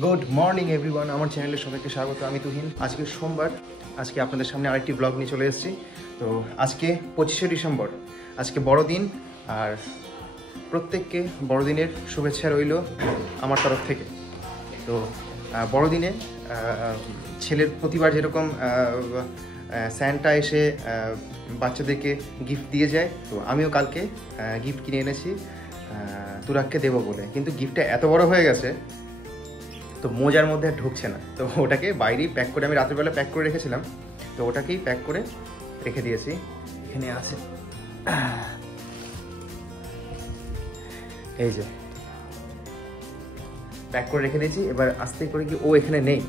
Good morning everyone, আমার চ্যানেলে সবাইকে স্বাগত। আমি তুহিন। আজকে সোমবার, আজকে আপনাদের সামনে আরেকটি ব্লগ নিয়ে চলে এসেছি। তো আজকে 25শে ডিসেম্বর, আজকে বড়দিন। আর প্রত্যেককে বড়দিনের শুভেচ্ছা রইল আমার তরফ থেকে। তো বড়দিনে ছেলের প্রতিবার যেরকম স্যান্টা এসে বাচ্চাদেরকে গিফট দিয়ে যায়, তো আমিও কালকে গিফট কিনে এনেছি তুরাককে দেবো বলে। কিন্তু গিফটটা এত বড় হয়ে গেছে তো মোজার মধ্যে আর ঢুকছে না, তো ওটাকে বাইরেই প্যাক করে, আমি রাতের বেলা প্যাক করে রেখেছিলাম, তো ওটাকেই প্যাক করে রেখে দিয়েছি। এখানে আছে, এই যে প্যাক করে রেখে দিয়েছি। এবার আস্তে করে কি, ও এখানে নেই,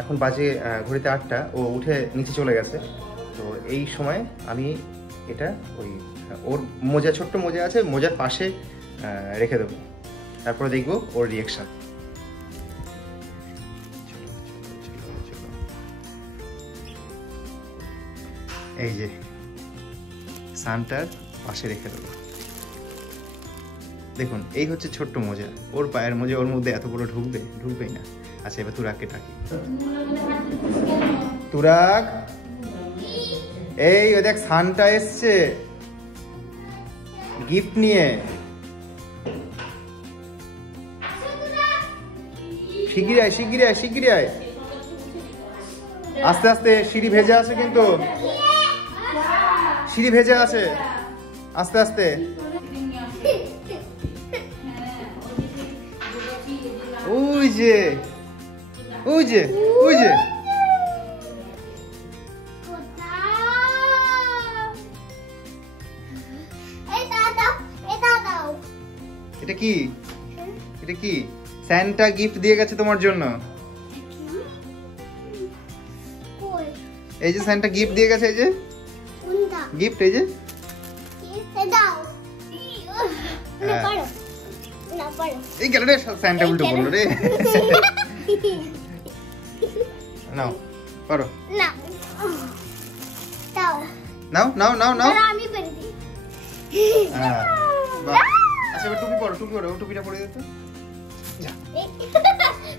এখন বাজে ঘড়িতে 8টা, ও উঠে নিচে চলে গেছে। তো এই সময় আমি এটা ওই ওর মোজা, ছোট্ট মোজা আছে, মোজার পাশে রেখে দেবো, তারপরে দেখবো ওর রিয়াকশান। এই যে সানটার পাশে রেখে দেবো। দেখুন, এই হচ্ছে ছোট্ট মোজা, ওর পায়ের মোজা, ওর মধ্যে এত বড় ঢুকবেই না। আচ্ছা, এবার তুরাককে ডাকি। তুরাক, এই ও দেখ, সানটা এসছে গিফট নিয়ে। শিগগিরই আয়, শিগগিরই আয়, শিগগিরই আয়। আস্তে আস্তে, সিঁড়ি ভেজে আছে কিন্তু, সিঁড়ি ভেজে আছে, আস্তে আস্তে। ওই যে, ওই যে, ওই যে, এটা কি, এটা কি? স্যান্টা গিফট দিয়ে গেছে তোমার জন্য। এই যে স্যান্টা গিফট দিয়ে গেছে, এই যে গিফট, এই যে। এই গেল রে, স্যান্টা উল্টো বললো রে। নাও, পারো, নাও নাও নাও নাও। আচ্ছা, এবার টুপি পরো, টুপি পরো, ও টুপিটা পরে দিতে।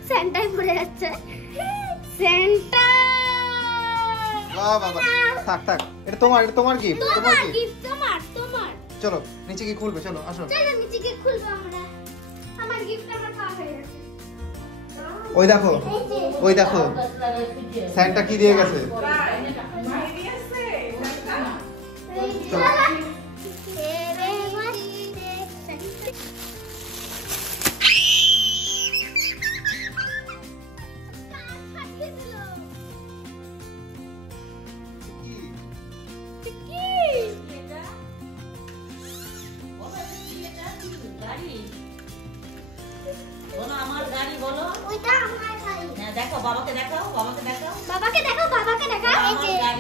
স্যান্টাই পড়ে যাচ্ছে, স্যান্টা। বাহ বাবা, থাক থাক, এটা তোমার, এটা তোমার গিফট, তোমার গিফট, তোমার তোমার। চলো নিচে কি খুলবে, চলো আসো। চলো নিচে কি খুলবো আমরা, আমার গিফট আমার খাওয়া হয়ে গেছে। ওই দেখো, ওই দেখো স্যান্টা কি দিয়ে গেছে।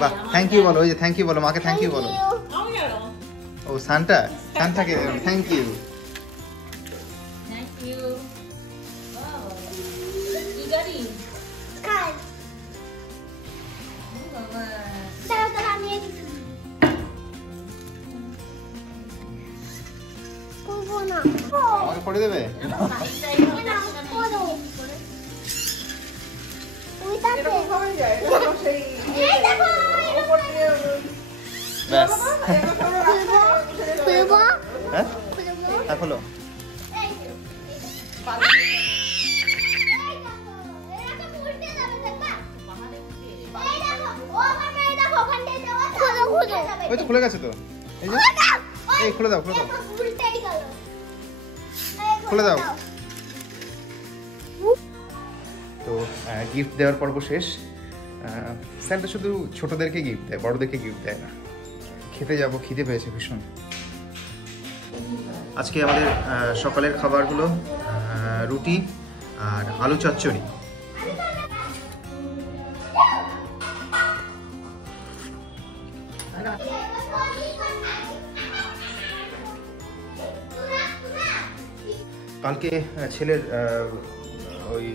বাহ, থ্যাংক ইউ বলো, ওই যে থ্যাংক ইউ বলো, মাকে থ্যাংক ইউ বলো। ও সান্টা, সান্টাকে থ্যাংক ইউ। আমাকে পড়ে দেবে। খোলো। ওই তো খুলে গেছে তো, এই যে, এই খুলে দাও, খুলে দাও, খুলে দাও। তো গিফট দেওয়ার পর্ব শেষ। স্যান্টা শুধু ছোটদেরকে গিফট দেয়, বড়দেরকে গিফট দেয় না। খেতে যাবো, খিদে পেয়েছে ভীষণ। আজকে আমাদের সকালের খাবার হলো রুটি আর আলু চচ্চড়ি। কালকে ছেলের ওই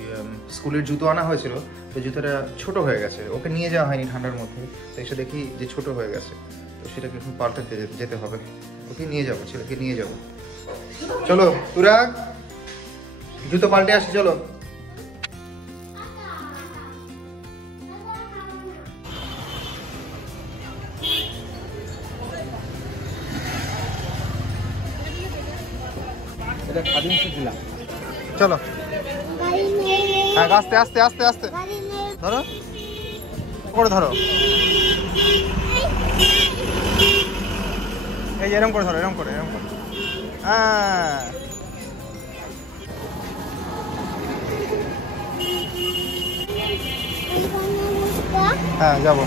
স্কুলের জুতো আনা হয়েছিল, তো জুতোটা ছোট হয়ে গেছে, ওকে নিয়ে যাওয়া হয়নি ঠান্ডার মধ্যে। তো এসে দেখি যে ছোট হয়ে গেছে, তো সেটাকে এখন পাল্টাতে যেতে হবে। ওকে নিয়ে যাবো, ছেলেকে নিয়ে যাবো। চলো তুরাগ, জুতো পাল্টে আসি, চলো। চলো গাড়ি নেই হ্যাঁ, আস্তে আস্তে আস্তে আস্তে গাড়ি নেই ধরো করে ধরো, এই যে এরকম করে ধরো, এরকম করে হ্যাঁ। হ্যাঁ যাবো।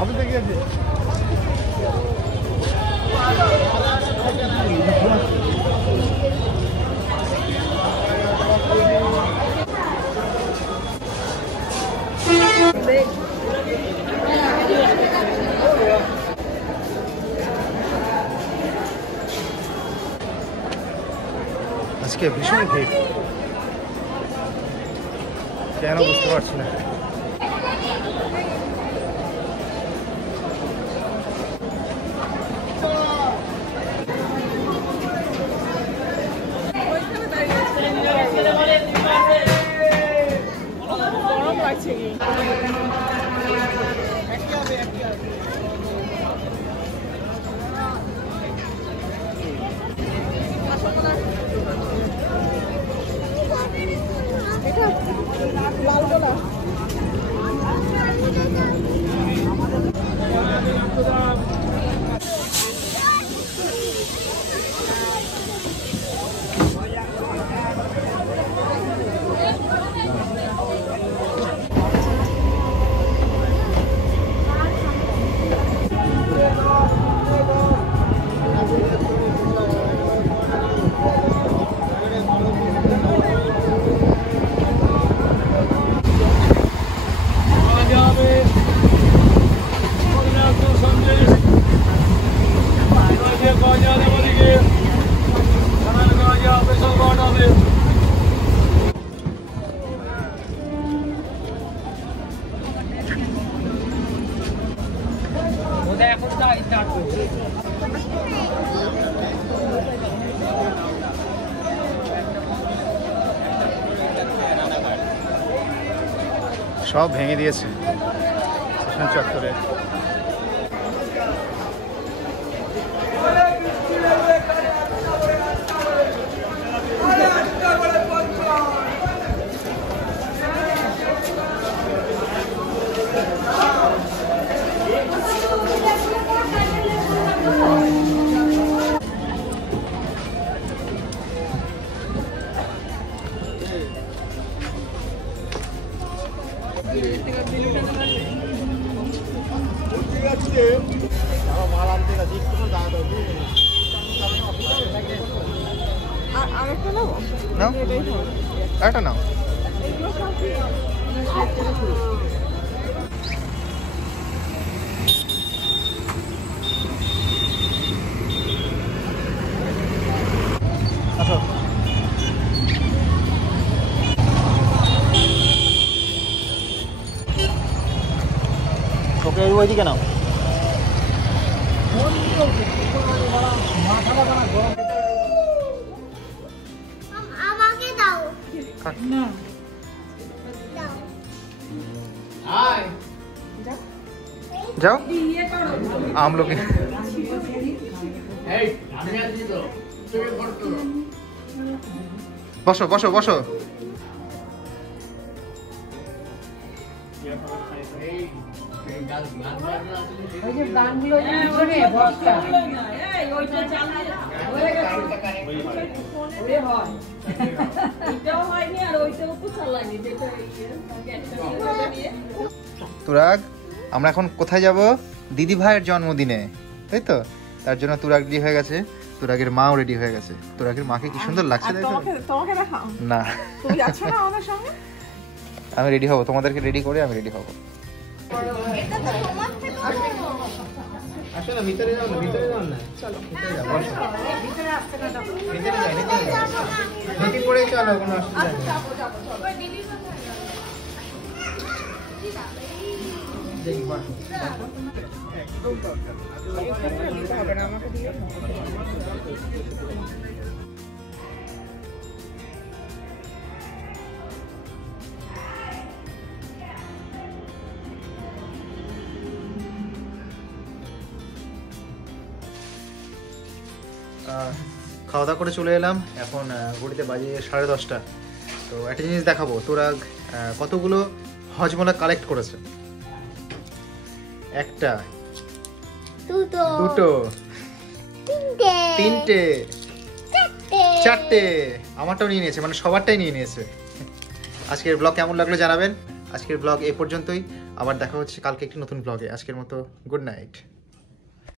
আমি তো গিয়েছি আজকে ভীষণ ভিড়, কেন বুঝতে পারছি না। গরম লাগছে কি? লাল গোলা সব ভেঙে দিয়েছে স্টেশন চত্বরে। আরেকটা নেবো নাও, এটাই হোক। একটা নাও। এগুলো সব 60 টাকা শুরু। আসো। ওকে ওইদিকে নাও। আমাকে দাও না দাও যাও ইয়ে করো আমলোকে। বসো বসো বসো। ওই যে গানগুলো শুনে বক্সটা এই ওইটা চালিয়ে হয়ে গেছে ওরে হয় এটাও হয়নি আর ওইটাও তো চালাইনি যেটা গ্যাসটা নিয়ে তুরাগ, আমরা এখন কোথায় যাব? দিদি ভাইয়ের জন্মদিনে, তাই তো? তার জন্য তুরাগ রেডি হয়ে গেছে, তুরাগের মাও রেডি হয়ে গেছে। তুরাগের মাকে কি সুন্দর লাগছে, তাই তো? তোমাকে দেখাও না, তুমি যাচ্ছ না আমাদের সঙ্গে আমি রেডি হব, তোমাদেরকে রেডি করে আমি রেডি হব। এটা তো তোমার থেকে আসো না, ভিতরে যাও না, ভিতরে যাও না। চলো ভিতরে আসতে না তখন ভিতরে যাও, ভিতরে যাও। ধুতি পরে চলো, কোনো অসুবিধা নেই। দেখি, বসো, বসো। দিতে হবে না আমাকে দিয়ে খাওয়া দাওয়া করে চলে এলাম। এখন ঘড়িতে বাজে 10:30। তো একটা জিনিস দেখাবো, তোরা কতগুলো হজমলা কালেক্ট করেছে। একটা, দুটো, তিনটে, চারটে, আমারটাও নিয়ে নিয়েছে, মানে সবারটাই নিয়ে নিয়েছে। আজকের ব্লগ কেমন লাগলো জানাবেন। আজকের ব্লগ এই পর্যন্তই, আবার দেখা হচ্ছে কালকে একটি নতুন ব্লগে। আজকের মতো গুড নাইট।